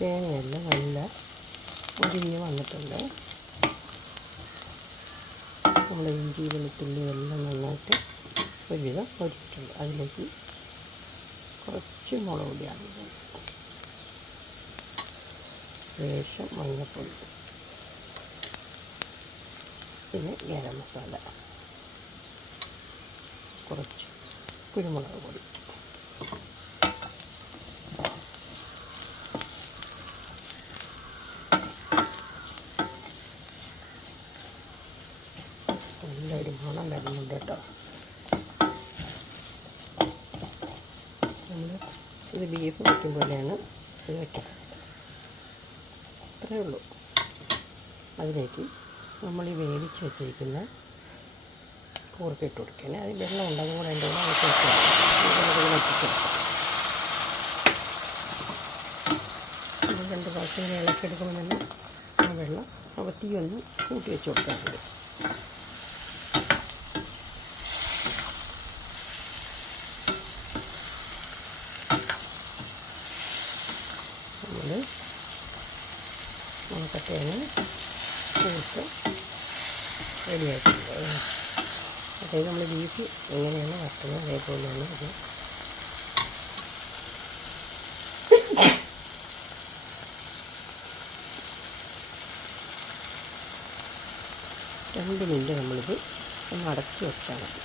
തേങ്ങയെല്ലാം നല്ല മുരിഞ്ഞ് വന്നിട്ടുണ്ട്. നമ്മൾ ഇഞ്ചി വെളുത്തുള്ളി എല്ലാം നന്നായിട്ട് ഒരുവിധം പൊരിച്ചിട്ടുണ്ട്. അതിലേക്ക് കുറച്ച് മുളക് പൊടിയാണ്, ലേശം മഞ്ഞൾപ്പൊടി, പിന്നെ ഗരം മസാല, കുറച്ച് കുരുമുളക് പൊടി, നല്ലൊരു മണം വരുന്നുണ്ട് കേട്ടോ. നമ്മൾ ഇത് ബീഫ് വയ്ക്കും പോലെയാണ് ഇത് വയ്ക്കുന്നത്. അത്രയേ ഉള്ളൂ. അതിലേക്ക് നമ്മൾ ഈ വേവിച്ച് വെച്ചിരിക്കുന്ന കൂർക്ക ഇട്ട് കൊടുക്കുകയാണ്. അത് വെള്ളം ഉണ്ടെങ്കിൽ കൂടെ അതിൻ്റെ കൂടെ വറ്റിച്ചെടുക്കാം. 2 പ്രാവശ്യം ഇങ്ങനെ ഇളക്കിയെടുക്കുമ്പോൾ തന്നെ ആ വെള്ളം അപ്പോൾ തീ ഒന്ന് കൂട്ടി വെച്ച് കൊടുക്കാൻ പറ്റും. നമ്മൾ മുളക്കട്ടയാണ് കൂട്ട് റെഡിയാക്കിയത്. അതായത് നമ്മൾ ബീഫ് എങ്ങനെയാണ് വറുക്കുന്നത് അതേപോലെയാണ് ഇത്. 2 മിനിറ്റ് നമ്മളിത് ഒന്ന് അടച്ച് വെച്ചാൽ മതി.